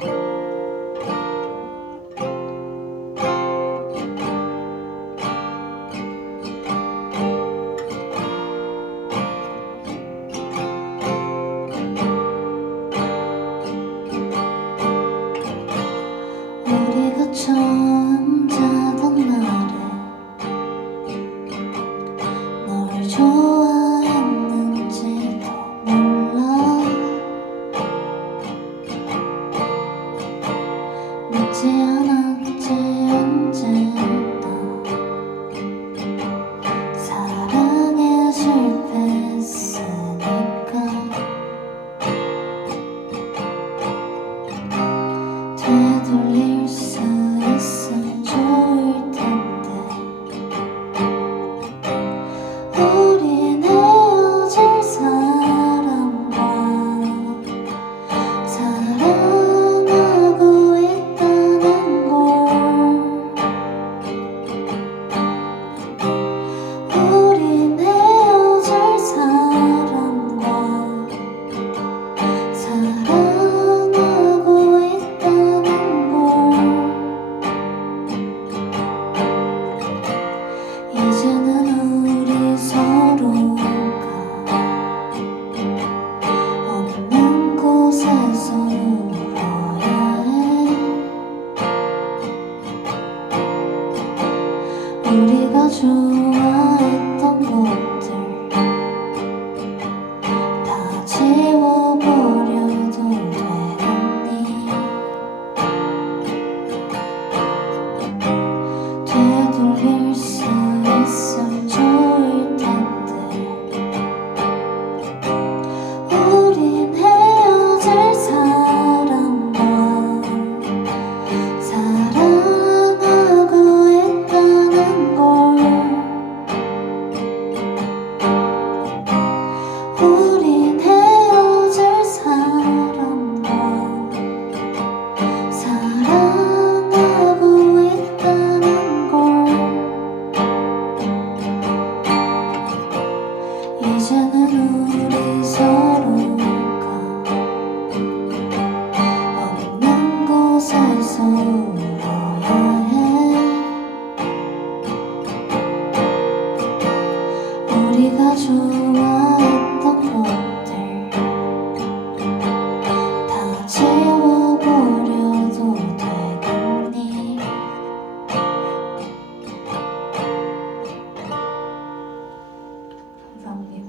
우리가 처음 자던 날에 널 좋아 better listen. 우리가 좋아했던 것 出我。